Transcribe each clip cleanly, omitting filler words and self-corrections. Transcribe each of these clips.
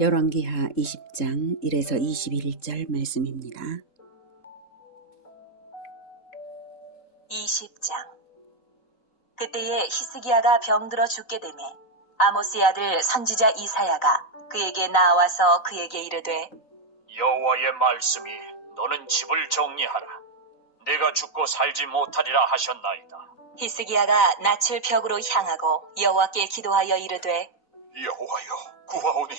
열왕기하 20장 1에서 21절 말씀입니다. 20장. 그때에 히스기야가 병들어 죽게 되매 아모스의 아들 선지자 이사야가 그에게 나와서 그에게 이르되 여호와의 말씀이 너는 집을 정리하라. 내가 죽고 살지 못하리라 하셨나이다. 히스기야가 낯을 벽으로 향하고 여호와께 기도하여 이르되 여호와여, 구하오니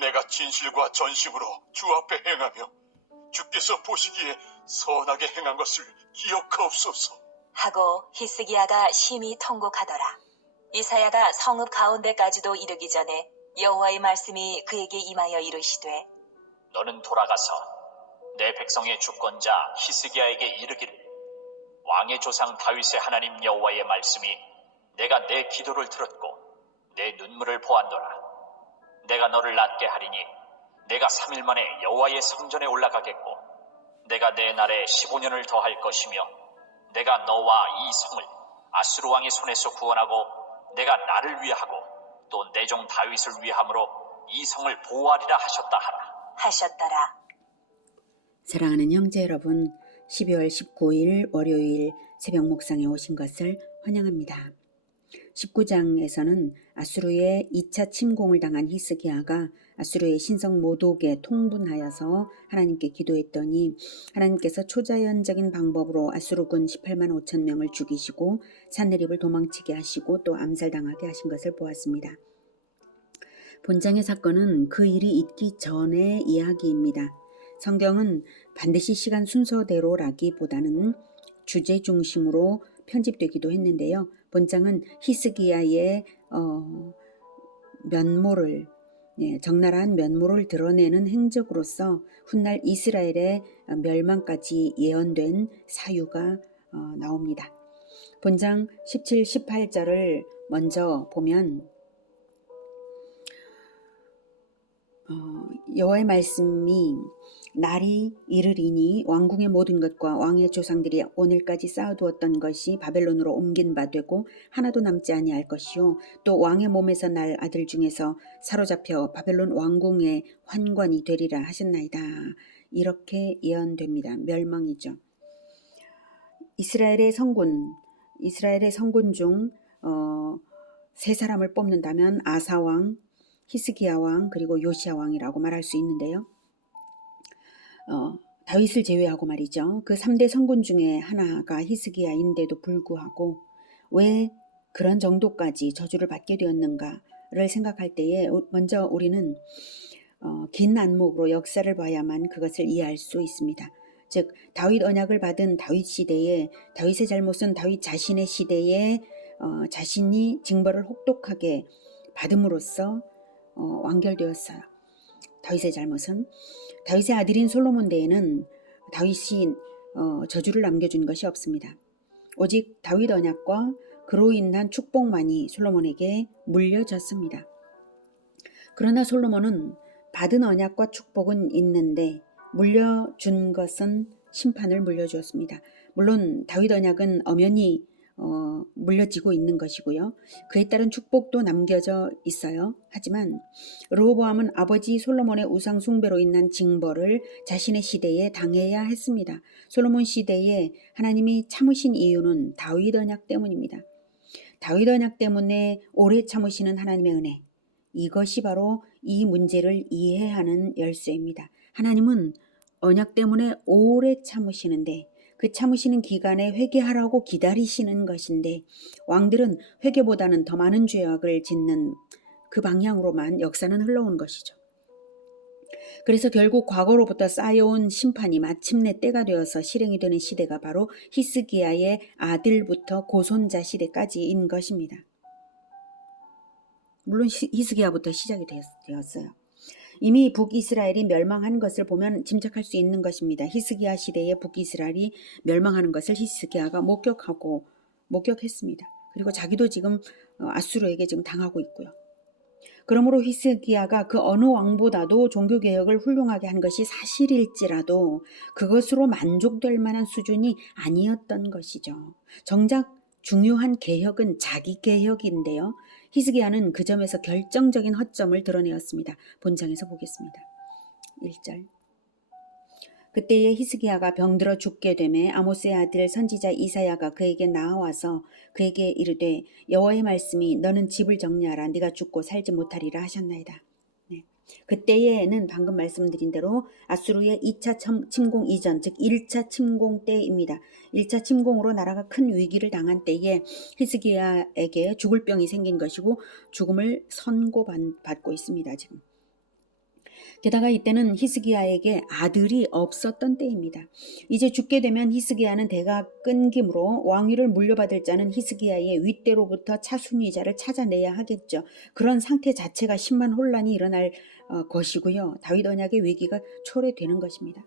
내가 진실과 전심으로 주 앞에 행하며 주께서 보시기에 선하게 행한 것을 기억하옵소서. 하고 히스기야가 심히 통곡하더라. 이사야가 성읍 가운데까지도 이르기 전에 여호와의 말씀이 그에게 임하여 이르시되 너는 돌아가서 내 백성의 주권자 히스기야에게 이르기를 왕의 조상 다윗의 하나님 여호와의 말씀이 내가 내 기도를 들었고 내 눈물을 보았노라. 내가 너를 낫게 하리니 내가 3일 만에 여호와의 성전에 올라가겠고 내가 내 날에 15년을 더할 것이며 내가 너와 이 성을 아수르 왕의 손에서 구원하고 내가 나를 위하고 또 내 종 다윗을 위함으로 이 성을 보호하리라 하셨다 하라. 하셨더라. 사랑하는 형제 여러분, 12월 19일 월요일 새벽 묵상에 오신 것을 환영합니다. 19장에서는 아수르의 2차 침공을 당한 히스기야가 아수르의 신성 모독에 통분하여서 하나님께 기도했더니 하나님께서 초자연적인 방법으로 아수르군 18만 5천 명을 죽이시고 산내립을 도망치게 하시고 또 암살당하게 하신 것을 보았습니다. 본장의 사건은 그 일이 있기 전의 이야기입니다. 성경은 반드시 시간 순서대로라기보다는 주제 중심으로 편집되기도 했는데요. 본장은 히스기야의 면모를 적나라한 면모를 드러내는 행적으로서 훗날 이스라엘의 멸망까지 예언된 사유가 나옵니다. 본장 17, 18절을 먼저 보면 여호와의 말씀이 날이 이르리니 왕궁의 모든 것과 왕의 조상들이 오늘까지 쌓아두었던 것이 바벨론으로 옮긴 바 되고 하나도 남지 아니할 것이요 또 왕의 몸에서 날 아들 중에서 사로잡혀 바벨론 왕궁의 환관이 되리라 하셨나이다. 이렇게 예언됩니다. 멸망이죠. 이스라엘의 성군 중 세 사람을 뽑는다면 아사왕, 히스기야 왕 그리고 요시야 왕이라고 말할 수 있는데요. 다윗을 제외하고 말이죠. 그 3대 성군 중에 하나가 히스기야인데도 불구하고 왜 그런 정도까지 저주를 받게 되었는가를 생각할 때에 먼저 우리는 긴 안목으로 역사를 봐야만 그것을 이해할 수 있습니다. 즉 다윗 언약을 받은 다윗 시대에 다윗의 잘못은 다윗 자신의 시대에 자신이 징벌을 혹독하게 받음으로써 완결되었어요. 다윗의 잘못은 다윗의 아들인 솔로몬 때에는 다윗이 저주를 남겨준 것이 없습니다. 오직 다윗 언약과 그로 인한 축복만이 솔로몬에게 물려졌습니다. 그러나 솔로몬은 받은 언약과 축복은 있는데 물려준 것은 심판을 물려주었습니다. 물론 다윗 언약은 엄연히 물려지고 있는 것이고요. 그에 따른 축복도 남겨져 있어요. 하지만 르호보암은 아버지 솔로몬의 우상 숭배로 인한 징벌을 자신의 시대에 당해야 했습니다. 솔로몬 시대에 하나님이 참으신 이유는 다윗 언약 때문입니다. 다윗 언약 때문에 오래 참으시는 하나님의 은혜, 이것이 바로 이 문제를 이해하는 열쇠입니다. 하나님은 언약 때문에 오래 참으시는데 그 참으시는 기간에 회개하라고 기다리시는 것인데 왕들은 회개보다는 더 많은 죄악을 짓는 그 방향으로만 역사는 흘러온 것이죠. 그래서 결국 과거로부터 쌓여온 심판이 마침내 때가 되어서 실행이 되는 시대가 바로 히스기야의 아들부터 고손자 시대까지인 것입니다. 물론 히스기야부터 시작이 되었어요. 이미 북이스라엘이 멸망한 것을 보면 짐작할 수 있는 것입니다. 히스기야 시대에 북이스라엘이 멸망하는 것을 히스기야가 목격했습니다. 그리고 자기도 지금 아수르에게 지금 당하고 있고요. 그러므로 히스기야가 그 어느 왕보다도 종교개혁을 훌륭하게 한 것이 사실일지라도 그것으로 만족될 만한 수준이 아니었던 것이죠. 정작 중요한 개혁은 자기 개혁인데요. 히스기야는 그 점에서 결정적인 허점을 드러내었습니다. 본장에서 보겠습니다. 1절. 그때에 히스기야가 병들어 죽게 되매 아모스의 아들 선지자 이사야가 그에게 나와서 그에게 이르되 여호와의 말씀이 너는 집을 정리하라 네가 죽고 살지 못하리라 하셨나이다. 네. 그때에는 방금 말씀드린 대로 아수르의 2차 침공 이전, 즉 1차 침공 때입니다. 1차 침공으로 나라가 큰 위기를 당한 때에 히스기야에게 죽을 병이 생긴 것이고 죽음을 선고받고 있습니다. 지금. 게다가 이때는 히스기야에게 아들이 없었던 때입니다. 이제 죽게 되면 히스기야는 대가 끊김으로 왕위를 물려받을 자는 히스기야의 윗대로부터 차순위자를 찾아내야 하겠죠. 그런 상태 자체가 심한 혼란이 일어날 것이고요. 다윗 언약의 위기가 초래되는 것입니다.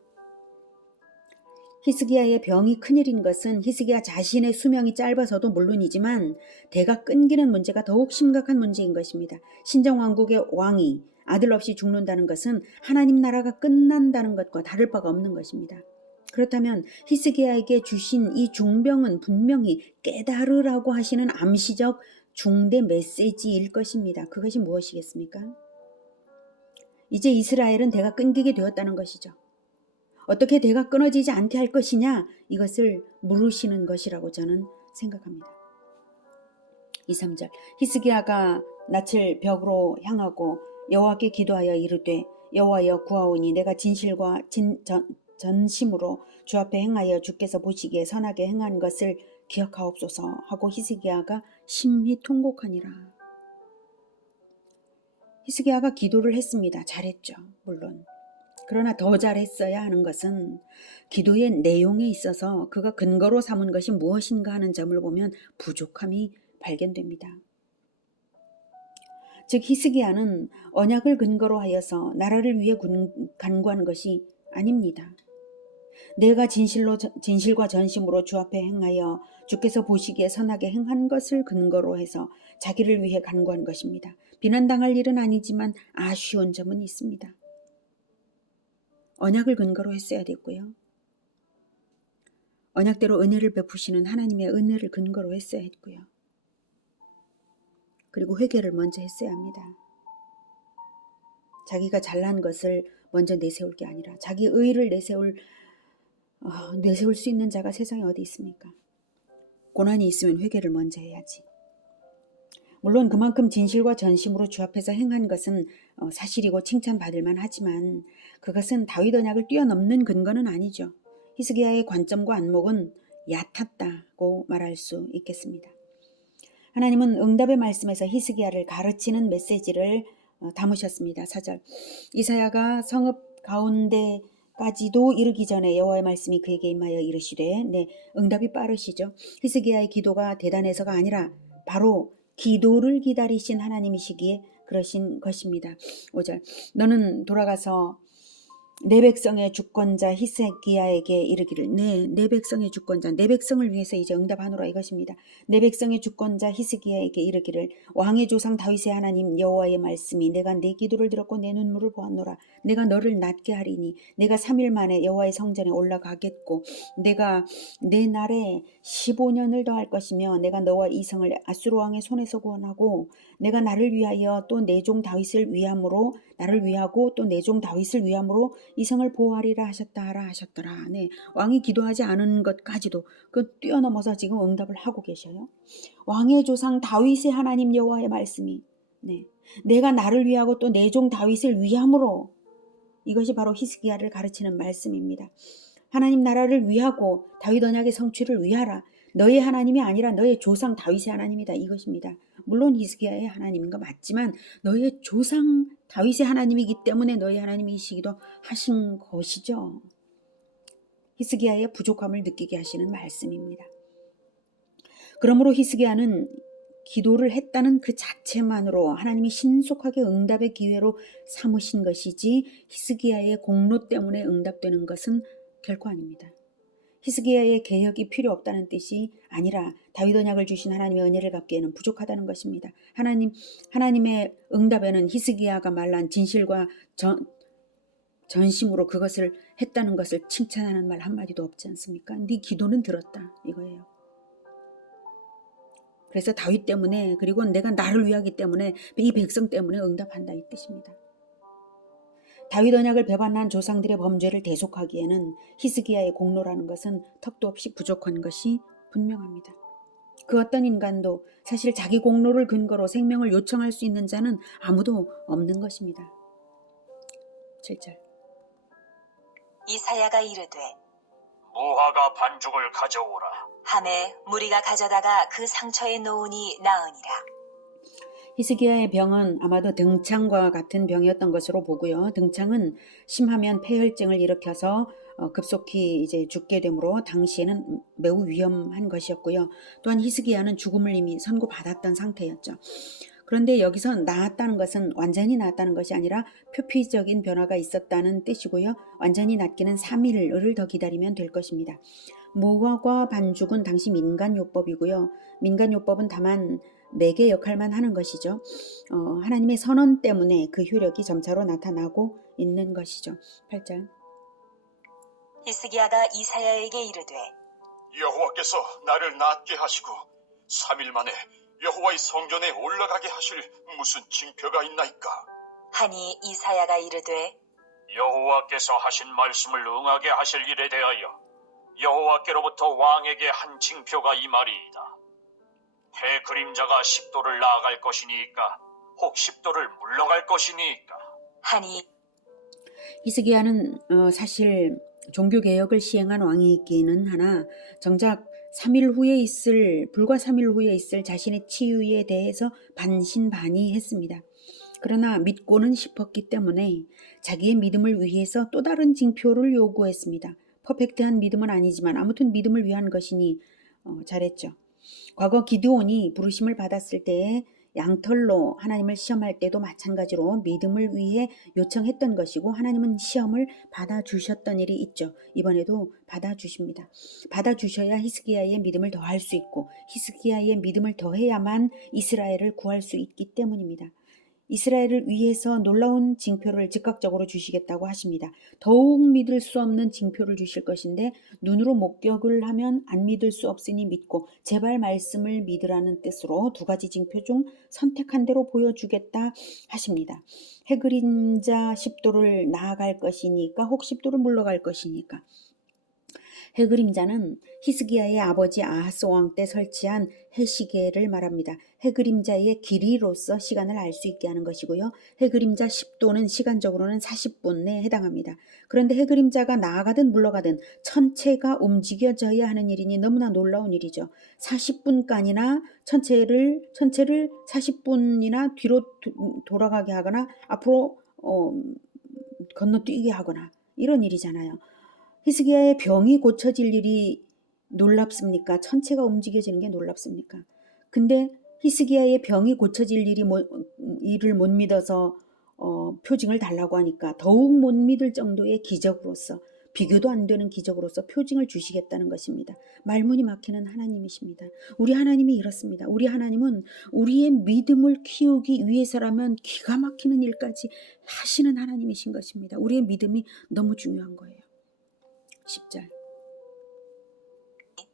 히스기야의 병이 큰일인 것은 히스기야 자신의 수명이 짧아서도 물론이지만 대가 끊기는 문제가 더욱 심각한 문제인 것입니다. 신정왕국의 왕이 아들 없이 죽는다는 것은 하나님 나라가 끝난다는 것과 다를 바가 없는 것입니다. 그렇다면 히스기야에게 주신 이 중병은 분명히 깨달으라고 하시는 암시적 중대 메시지일 것입니다. 그것이 무엇이겠습니까? 이제 이스라엘은 대가 끊기게 되었다는 것이죠. 어떻게 대가 끊어지지 않게 할 것이냐? 이것을 물으시는 것이라고 저는 생각합니다. 2, 3절. 히스기야가 낯을 벽으로 향하고 여호와께 기도하여 이르되 여호와여 구하오니 내가 진실과 전심으로 주 앞에 행하여 주께서 보시기에 선하게 행한 것을 기억하옵소서 하고 히스기야가 심히 통곡하니라. 히스기야가 기도를 했습니다. 잘했죠. 물론. 그러나 더 잘했어야 하는 것은 기도의 내용에 있어서 그가 근거로 삼은 것이 무엇인가 하는 점을 보면 부족함이 발견됩니다. 즉 히스기야는 언약을 근거로 하여서 나라를 위해 간구한 것이 아닙니다. 내가 진실과 전심으로 주 앞에 행하여 주께서 보시기에 선하게 행한 것을 근거로 해서 자기를 위해 간구한 것입니다. 비난당할 일은 아니지만 아쉬운 점은 있습니다. 언약을 근거로 했어야 됐고요. 언약대로 은혜를 베푸시는 하나님의 은혜를 근거로 했어야 했고요. 그리고 회개를 먼저 했어야 합니다. 자기가 잘난 것을 먼저 내세울 게 아니라 자기 의를 내세울 수 있는 자가 세상에 어디 있습니까? 고난이 있으면 회개를 먼저 해야지. 물론 그만큼 진실과 전심으로 주 앞에서 행한 것은 사실이고 칭찬받을 만하지만 그것은 다윗 언약을 뛰어넘는 근거는 아니죠. 히스기야의 관점과 안목은 얕았다고 말할 수 있겠습니다. 하나님은 응답의 말씀에서 히스기야를 가르치는 메시지를 담으셨습니다. 4절. 이사야가 성읍 가운데까지도 이르기 전에 여호와의 말씀이 그에게 임하여 이르시되 응답이 빠르시죠. 히스기야의 기도가 대단해서가 아니라 바로 기도를 기다리신 하나님이시기에 그러신 것입니다. 5절. 너는 돌아가서 내 백성의 주권자 히스기야에게 이르기를 내 백성의 주권자 내 백성을 위해서 이제 응답하노라 이것입니다. 내 백성의 주권자 히스기야에게 이르기를 왕의 조상 다윗의 하나님 여호와의 말씀이 내가 내 기도를 들었고 내 눈물을 보았노라. 내가 너를 낫게 하리니 내가 3일 만에 여호와의 성전에 올라가겠고 내가 내 날에 15년을 더할 것이며 내가 너와 이 성을 아수르 왕의 손에서 구원하고 내가 나를 위하여 또 내 종 다윗을 위함으로 나를 위하고 또 내 종 다윗을 위함으로 이 성을 보호하리라 하셨더라. 네, 왕이 기도하지 않은 것까지도 그 뛰어넘어서 지금 응답을 하고 계셔요. 왕의 조상 다윗의 하나님 여호와의 말씀이 내가 나를 위하고 또 내 종 다윗을 위함으로 이것이 바로 히스기야를 가르치는 말씀입니다. 하나님 나라를 위하고 다윗 언약의 성취를 위하라. 너의 하나님이 아니라 너의 조상 다윗의 하나님이다 이것입니다. 물론 히스기야의 하나님인 거 맞지만 너의 조상 다윗의 하나님이기 때문에 너의 하나님이시기도 하신 것이죠. 히스기야의 부족함을 느끼게 하시는 말씀입니다. 그러므로 히스기야는 기도를 했다는 그 자체만으로 하나님이 신속하게 응답의 기회로 삼으신 것이지 히스기야의 공로 때문에 응답되는 것은 결코 아닙니다. 히스기야의 개혁이 필요 없다는 뜻이 아니라 다윗 언약을 주신 하나님의 은혜를 갚기에는 부족하다는 것입니다. 하나님의 응답에는 히스기야가 말한 진실과 전심으로 그것을 했다는 것을 칭찬하는 말 한마디도 없지 않습니까? 네 기도는 들었다 이거예요. 그래서 다윗 때문에 그리고 내가 나를 위하기 때문에 이 백성 때문에 응답한다 이 뜻입니다. 다윗 언약을 배반한 조상들의 범죄를 대속하기에는 히스기야의 공로라는 것은 턱도 없이 부족한 것이 분명합니다. 그 어떤 인간도 사실 자기 공로를 근거로 생명을 요청할 수 있는 자는 아무도 없는 것입니다. 7절. 이사야가 이르되 무화과 반죽을 가져오라. 하매 무리가 가져다가 그 상처에 놓으니 나으니라. 히스기야의 병은 아마도 등창과 같은 병이었던 것으로 보고요. 등창은 심하면 폐혈증을 일으켜서 급속히 이제 죽게 되므로 당시에는 매우 위험한 것이었고요. 또한 히스기야는 죽음을 이미 선고받았던 상태였죠. 그런데 여기서 나았다는 것은 완전히 나았다는 것이 아니라 표피적인 변화가 있었다는 뜻이고요. 완전히 낫기는 3일을 더 기다리면 될 것입니다. 무화과 반죽은 당시 민간요법이고요. 민간요법은 다만 매개 역할만 하는 것이죠. 하나님의 선언 때문에 그 효력이 점차로 나타나고 있는 것이죠. 8절. 히스기야가 이사야에게 이르되 여호와께서 나를 낫게 하시고 3일 만에 여호와의 성전에 올라가게 하실 무슨 징표가 있나이까? 하니 이사야가 이르되 여호와께서 하신 말씀을 응하게 하실 일에 대하여 여호와께로부터 왕에게 한 징표가 이 말이이다. 해 그림자가 10도를 나아갈 것이니까 혹 10도를 물러갈 것이니까. 하니 히스기야는 사실 종교개혁을 시행한 왕이기는 하나 정작 불과 3일 후에 있을 자신의 치유에 대해서 반신반의했습니다. 그러나 믿고는 싶었기 때문에 자기의 믿음을 위해서 또 다른 징표를 요구했습니다. 퍼펙트한 믿음은 아니지만 아무튼 믿음을 위한 것이니 잘했죠. 과거 기드온이 부르심을 받았을 때에 양털로 하나님을 시험할 때도 마찬가지로 믿음을 위해 요청했던 것이고 하나님은 시험을 받아주셨던 일이 있죠. 이번에도 받아주십니다. 받아주셔야 히스기야의 믿음을 더할 수 있고 히스기야의 믿음을 더해야만 이스라엘을 구할 수 있기 때문입니다. 이스라엘을 위해서 놀라운 징표를 즉각적으로 주시겠다고 하십니다. 더욱 믿을 수 없는 징표를 주실 것인데 눈으로 목격을 하면 안 믿을 수 없으니 믿고 제발 말씀을 믿으라는 뜻으로 두 가지 징표 중 선택한 대로 보여주겠다 하십니다. 해그림자 10도를 나아갈 것이니까 혹 10도를 물러갈 것이니까. 해그림자는 히스기야의 아버지 아하스 왕 때 설치한 해시계를 말합니다. 해그림자의 길이로서 시간을 알 수 있게 하는 것이고요. 해그림자 10도는 시간적으로는 40분에 해당합니다. 그런데 해그림자가 나아가든 물러가든 천체가 움직여져야 하는 일이니 너무나 놀라운 일이죠. 40분간이나 천체를 40분이나 뒤로 돌아가게 하거나 앞으로 건너뛰게 하거나 이런 일이잖아요. 히스기야의 병이 고쳐질 일이 놀랍습니까? 천체가 움직여지는 게 놀랍습니까? 근데 히스기야의 병이 고쳐질 일을 못 믿어서 표징을 달라고 하니까 더욱 못 믿을 정도의 기적으로서 비교도 안 되는 기적으로서 표징을 주시겠다는 것입니다. 말문이 막히는 하나님이십니다. 우리 하나님이 이렇습니다. 우리 하나님은 우리의 믿음을 키우기 위해서라면 기가 막히는 일까지 하시는 하나님이신 것입니다. 우리의 믿음이 너무 중요한 거예요. 10절.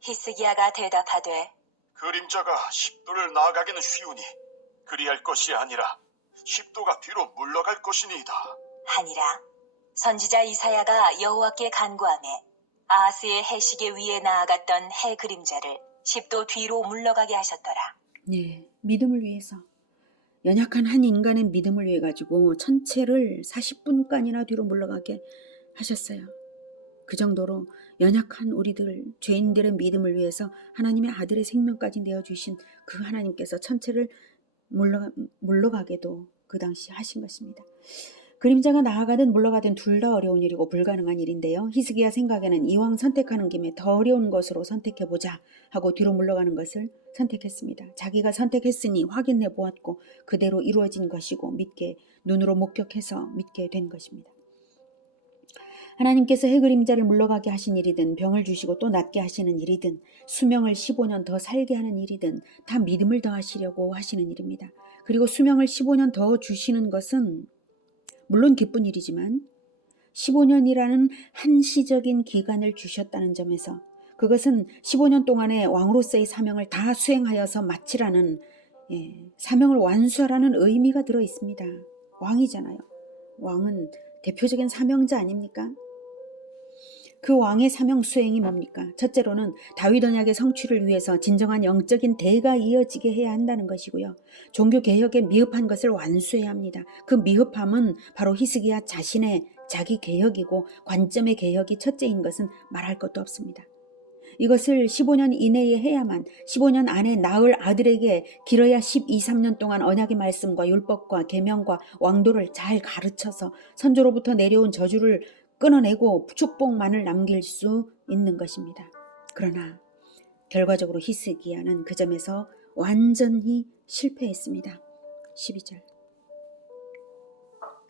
히스기야가 대답하되 그림자가 10도를 나아가기는 쉬우니 그리할 것이 아니라 10도가 뒤로 물러갈 것이니이다. 하니라. 선지자 이사야가 여호와께 간구하매 아하스의 해시계 위에 나아갔던 해 그림자를 10도 뒤로 물러가게 하셨더라. 네, 믿음을 위해서 연약한 한 인간의 믿음을 위해 가지고 천체를 40분간이나 뒤로 물러가게 하셨어요. 그 정도로 연약한 우리들, 죄인들의 믿음을 위해서 하나님의 아들의 생명까지 내어주신 그 하나님께서 천체를 물러가게도 그 당시 하신 것입니다. 그림자가 나아가든 물러가든 둘 다 어려운 일이고 불가능한 일인데요. 히스기야 생각에는 이왕 선택하는 김에 더 어려운 것으로 선택해보자 하고 뒤로 물러가는 것을 선택했습니다. 자기가 선택했으니 확인해 보았고 그대로 이루어진 것이고 눈으로 목격해서 믿게 된 것입니다. 하나님께서 해그림자를 물러가게 하신 일이든 병을 주시고 또 낫게 하시는 일이든 수명을 15년 더 살게 하는 일이든 다 믿음을 더하시려고 하시는 일입니다. 그리고 수명을 15년 더 주시는 것은 물론 기쁜 일이지만 15년이라는 한시적인 기간을 주셨다는 점에서 그것은 15년 동안의 왕으로서의 사명을 다 수행하여서 마치라는 사명을 완수하라는 의미가 들어 있습니다. 왕이잖아요. 왕은 대표적인 사명자 아닙니까? 그 왕의 사명 수행이 뭡니까? 첫째로는 다윗 언약의 성취를 위해서 진정한 영적인 대가 이어지게 해야 한다는 것이고요. 종교 개혁에 미흡한 것을 완수해야 합니다. 그 미흡함은 바로 히스기야 자신의 자기 개혁이고 관점의 개혁이 첫째인 것은 말할 것도 없습니다. 이것을 15년 이내에 해야만 15년 안에 낳을 아들에게 길어야 12, 13년 동안 언약의 말씀과 율법과 계명과 왕도를 잘 가르쳐서 선조로부터 내려온 저주를 끊어내고 축복만을 남길 수 있는 것입니다. 그러나 결과적으로 히스기야는 그 점에서 완전히 실패했습니다. 12절.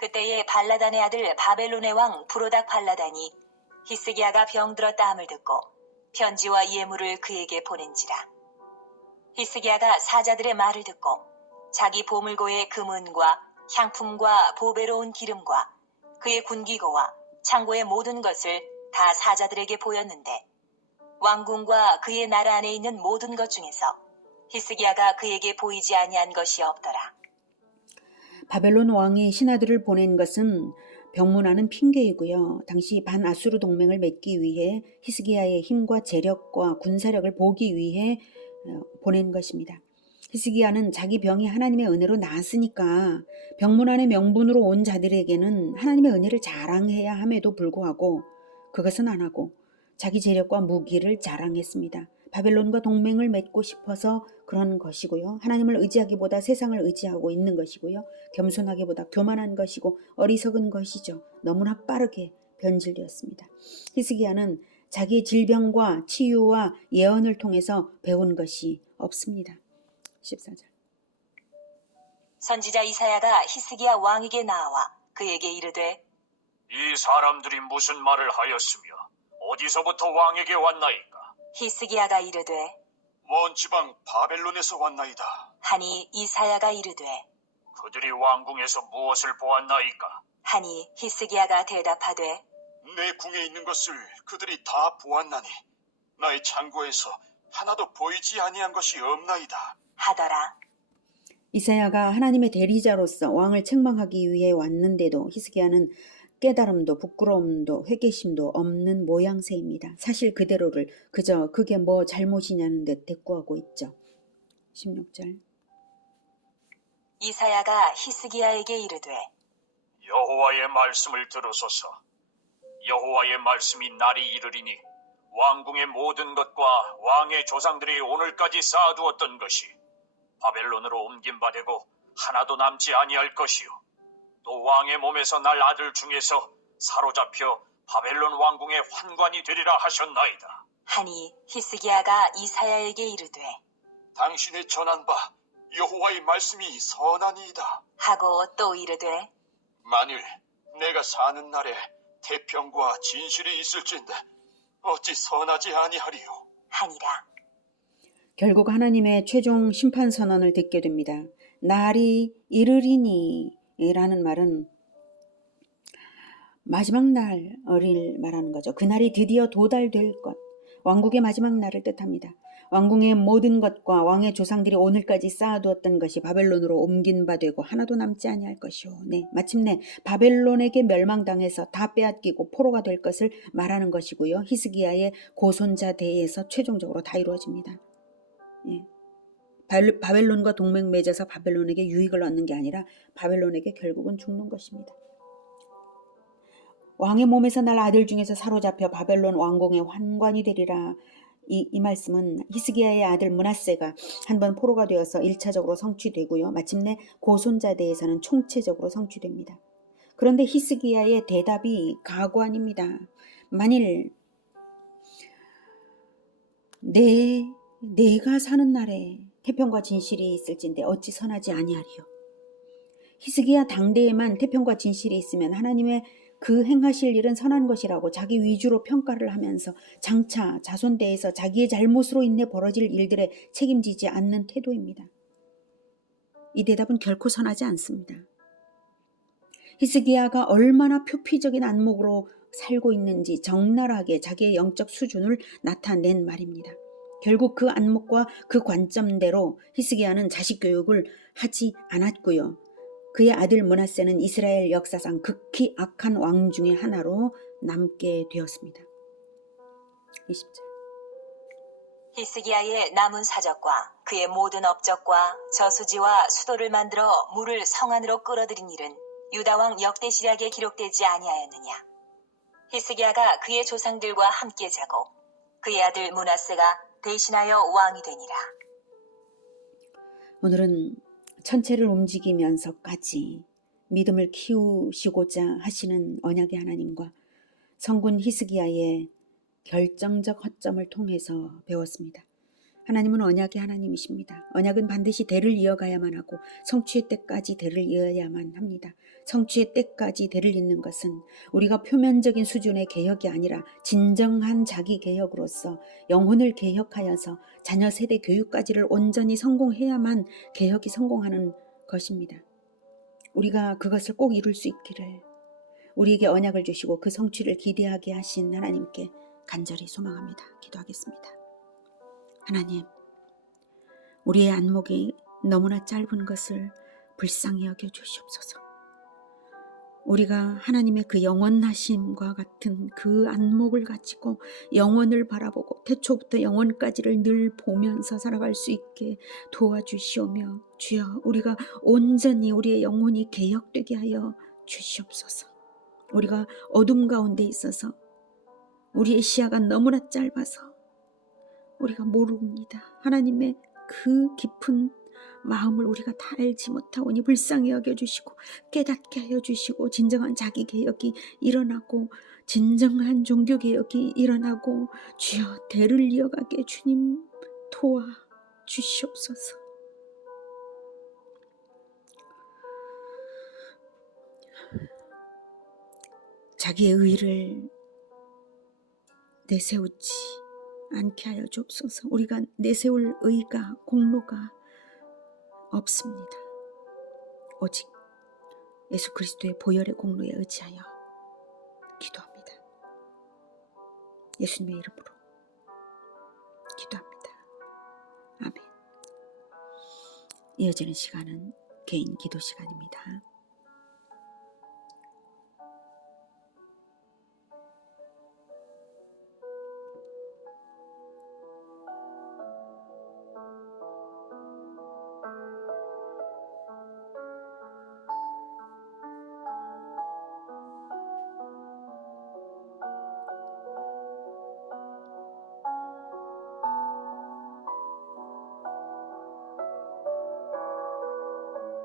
그때에 발라단의 아들 바벨론의 왕 브로닥 발라단이 히스기야가 병들었다 함을 듣고 편지와 예물을 그에게 보낸지라. 히스기야가 사자들의 말을 듣고 자기 보물고의 금은과 향품과 보배로운 기름과 그의 군기고와 창고의 모든 것을 다 사자들에게 보였는데 왕궁과 그의 나라 안에 있는 모든 것 중에서 히스기야가 그에게 보이지 아니한 것이 없더라. 바벨론 왕이 신하들을 보낸 것은 병문안은 핑계이고요. 당시 반아수르 동맹을 맺기 위해 히스기야의 힘과 재력과 군사력을 보기 위해 보낸 것입니다. 히스기야는 자기 병이 하나님의 은혜로 나았으니까 병문안의 명분으로 온 자들에게는 하나님의 은혜를 자랑해야 함에도 불구하고 그것은 안 하고 자기 재력과 무기를 자랑했습니다. 바벨론과 동맹을 맺고 싶어서 그런 것이고요. 하나님을 의지하기보다 세상을 의지하고 있는 것이고요. 겸손하기보다 교만한 것이고 어리석은 것이죠. 너무나 빠르게 변질되었습니다. 히스기야는 자기의 질병과 치유와 예언을 통해서 배운 것이 없습니다. 14절. 선지자 이사야가 히스기야 왕에게 나와 그에게 이르되 이 사람들이 무슨 말을 하였으며 어디서부터 왕에게 왔나이까? 히스기야가 이르되 먼 지방 바벨론에서 왔나이다. 하니 이사야가 이르되 그들이 왕궁에서 무엇을 보았나이까? 하니 히스기야가 대답하되 내 궁에 있는 것을 그들이 다 보았나니 나의 창고에서 하나도 보이지 아니한 것이 없나이다. 하더라. 이사야가 하나님의 대리자로서 왕을 책망하기 위해 왔는데도 히스기야는 깨달음도 부끄러움도 회개심도 없는 모양새입니다. 사실 그대로를 그저 그게 뭐 잘못이냐는 듯 대꾸하고 있죠. 16절. 이사야가 히스기야에게 이르되 여호와의 말씀을 들으소서. 여호와의 말씀이 날이 이르리니 왕궁의 모든 것과 왕의 조상들이 오늘까지 쌓아두었던 것이 바벨론으로 옮긴 바 되고 하나도 남지 아니할 것이요. 또 왕의 몸에서 날 아들 중에서 사로잡혀 바벨론 왕궁의 환관이 되리라 하셨나이다. 하니 히스기야가 이사야에게 이르되 당신의 전한 바 여호와의 말씀이 선하니이다. 하고 또 이르되 만일 내가 사는 날에 태평과 진실이 있을진데 어찌 선하지 아니하리요. 하니라. 결국 하나님의 최종 심판 선언을 듣게 됩니다. 날이 이르리니 라는 말은 마지막 날을 말하는 거죠. 그날이 드디어 도달될 것, 왕국의 마지막 날을 뜻합니다. 왕궁의 모든 것과 왕의 조상들이 오늘까지 쌓아두었던 것이 바벨론으로 옮긴 바 되고 하나도 남지 아니할 것이오. 네, 마침내 바벨론에게 멸망당해서 다 빼앗기고 포로가 될 것을 말하는 것이고요. 히스기야의 고손자 대에서 최종적으로 다 이루어집니다. 예. 바벨론과 동맹 맺어서 바벨론에게 유익을 얻는 게 아니라 바벨론에게 결국은 죽는 것입니다. 왕의 몸에서 날 아들 중에서 사로잡혀 바벨론 왕궁의 환관이 되리라. 이 말씀은 히스기야의 아들 므낫세가 한번 포로가 되어서 1차적으로 성취되고요. 마침내 고손자대에서는 총체적으로 성취됩니다. 그런데 히스기야의 대답이 가관입니다. 만일 내가 사는 날에 태평과 진실이 있을진데 어찌 선하지 아니하리요. 히스기야 당대에만 태평과 진실이 있으면 하나님의 그 행하실 일은 선한 것이라고 자기 위주로 평가를 하면서 장차 자손대에서 자기의 잘못으로 인해 벌어질 일들에 책임지지 않는 태도입니다. 이 대답은 결코 선하지 않습니다. 히스기야가 얼마나 표피적인 안목으로 살고 있는지 적나라하게 자기의 영적 수준을 나타낸 말입니다. 결국 그 안목과 그 관점대로 히스기야는 자식 교육을 하지 않았고요. 그의 아들 므낫세는 이스라엘 역사상 극히 악한 왕 중의 하나로 남게 되었습니다. 20절. 히스기야의 남은 사적과 그의 모든 업적과 저수지와 수도를 만들어 물을 성 안으로 끌어들인 일은 유다왕 역대시락에 기록되지 아니하였느냐. 히스기야가 그의 조상들과 함께 자고 그의 아들 므낫세가 대신하여 왕이 되니라. 오늘은 천체를 움직이면서까지 믿음을 키우시고자 하시는 언약의 하나님과 성군 히스기야의 결정적 허점을 통해서 배웠습니다. 하나님은 언약의 하나님이십니다. 언약은 반드시 대를 이어가야만 하고 성취의 때까지 대를 이어야만 합니다. 성취의 때까지 대를 잇는 것은 우리가 표면적인 수준의 개혁이 아니라 진정한 자기 개혁으로서 영혼을 개혁하여서 자녀 세대 교육까지를 온전히 성공해야만 개혁이 성공하는 것입니다. 우리가 그것을 꼭 이룰 수 있기를 우리에게 언약을 주시고 그 성취를 기대하게 하신 하나님께 간절히 소망합니다. 기도하겠습니다. 하나님, 우리의 안목이 너무나 짧은 것을 불쌍히 여겨 주시옵소서. 우리가 하나님의 그 영원하심과 같은 그 안목을 가지고 영원을 바라보고 태초부터 영원까지를 늘 보면서 살아갈 수 있게 도와주시오며, 주여 우리가 온전히 우리의 영혼이 개혁되게 하여 주시옵소서. 우리가 어둠 가운데 있어서 우리의 시야가 너무나 짧아서 우리가 모릅니다. 하나님의 그 깊은 마음을 우리가 다 알지 못하오니 불쌍히 여겨주시고 깨닫게 하여 주시고 진정한 자기 개혁이 일어나고 진정한 종교 개혁이 일어나고 주여 대를 이어가게 주님 도와 주시옵소서. 자기의 의를 내세우지 않게 하여 주옵소서. 우리가 내세울 의가 공로가 없습니다. 오직 예수 그리스도의 보혈의 공로에 의지하여 기도합니다. 예수님의 이름으로 기도합니다. 아멘. 이어지는 시간은 개인 기도 시간입니다.